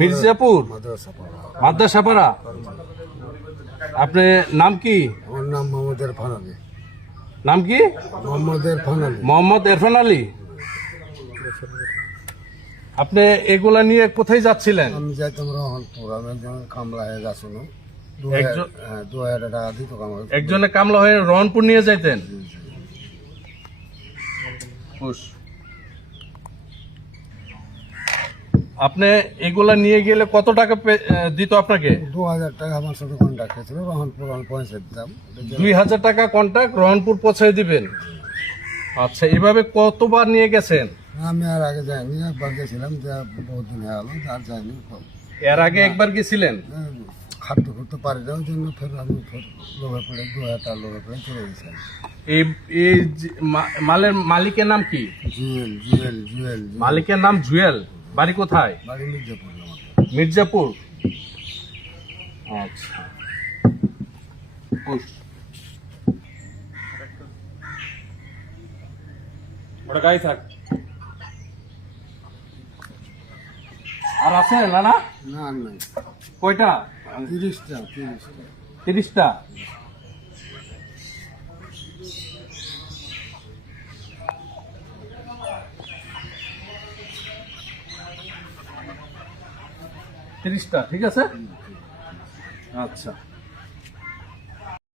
মির্জাপুর মাদ্রাসাপাড়া। আপনার নাম কি? আমার নাম মোহাম্মদ ইরফান আলী। নাম কি? মোহাম্মদ ইরফান আলী। আপনি এগুলা নিয়ে কোথায় যাচ্ছিলেন? আমি যাইতাম রহনপুর। আমি একজন কামলা হয়ে যাচ্ছিল, 2000 টাকা দিত কামলা। একজনে কামলা হয়ে রহনপুর নিয়ে যাইতেন? আপনি এগুলা নিয়ে গেলে কত টাকা দিত আপনাকে? 2000 টাকা আমার সাথে কন্ট্যাক্ট হয়েছিল, রহনপুর আমি পৌঁছে দিতাম। 2000 টাকা কন্ট্রাক্ট, রহনপুর পৌঁছে দিবেন। আচ্ছা, এভাবে কতবার নিয়ে গেছেন? আমি আর আগে যাইনি, একবার গেছিলাম, বহুত দিন হয়ে গেল, আর যাইনি। এর আগে একবার গেছিলেন? খাটতে খুঁড়তে পারি না, ওই জন্য ফের আমি লোভে পড়ে 2000 টাকা লোভে পড়ে চলে গেছিলাম। এই মালের মালিকের নাম কি? জুয়েল। মালিকের নাম জুয়েল। বাড়ি কোথায়? বাড়ি মির্জাপুর। মির্জাপুর। আচ্ছা, ওটা গাড়ি থাক। আর আছে না? না, কয়টা? 30টা। 30টা। ঠিক আছে। আচ্ছা।